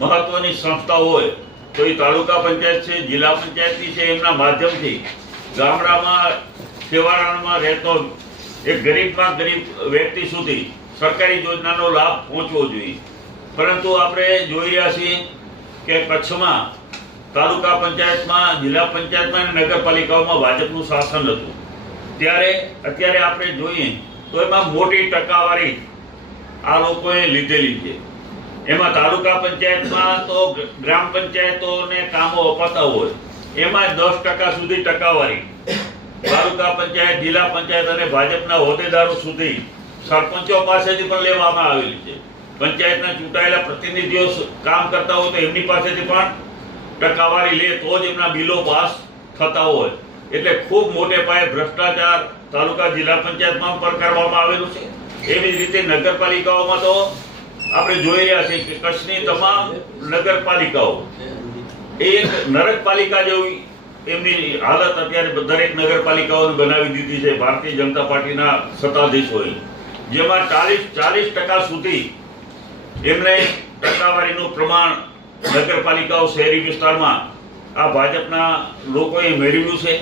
મહત્વની સંસ્થા હોય તો એ તાલુકા પંચાયત છે, જિલ્લા પંચાયતની છે. એમના માધ્યમથી ગામડામાં છેવાડામાં રહેતો એક ગરીબમાં ગરીબ વ્યક્તિ સુધી સરકારી યોજનાનો લાભ પહોંચવો જોઈએ. પરંતુ આપણે જોઈ રહ્યા છીએ કે કચ્છમાં તાલુકા પંચાયતમાં, જિલ્લા પંચાયતમાં અને નગરપાલિકાઓમાં ભાજપનું શાસન હતું. ત્યારે અત્યારે આપણે જોઈએ તો એમાં મોટી ટકાવારી આ લોકોએ લીધેલી છે. એમાં તાલુકા પંચાયતમાં તો ગ્રામ પંચાયતોને કામો અપાતા હોય એમાં 10% સુધી ટકાવારી તાલુકા પંચાયત, જિલ્લા પંચાયત અને ભાજપના હોદ્દેદારો સુધી સરપંચો પાસેથી પણ લેવામાં આવેલી છે. પંચાયતના ચૂંટાયેલા પ્રતિનિધિઓ કામ કરતા હોય તો એમની પાસેથી પણ ટકાવારી લે તો જ એમના બિલો પાસ થતા હોય. એટલે ખૂબ મોટે પાયે ભ્રષ્ટાચાર તાલુકા, જિલ્લા પંચાયતમાં પણ કરવામાં આવેલું છે. એવી જ રીતે નગરપાલિકાઓમાં તો આપણે જોઈ રહ્યા છીએ કે કચ્છની તમામ નગરપાલિકાઓ એક નરકપાલિકા જેવી એમની હાલત અત્યારે દરેક નગરપાલિકાઓને બનાવી દીધી છે ભારતીય જનતા પાર્ટીના સત્તાધીશોએ, જેમાં 40% સુધી એમને ટકાવારીનું પ્રમાણ નગરપાલિકાઓ, શહેરી વિસ્તારમાં આ ભાજપના લોકોએ મેળવ્યું છે.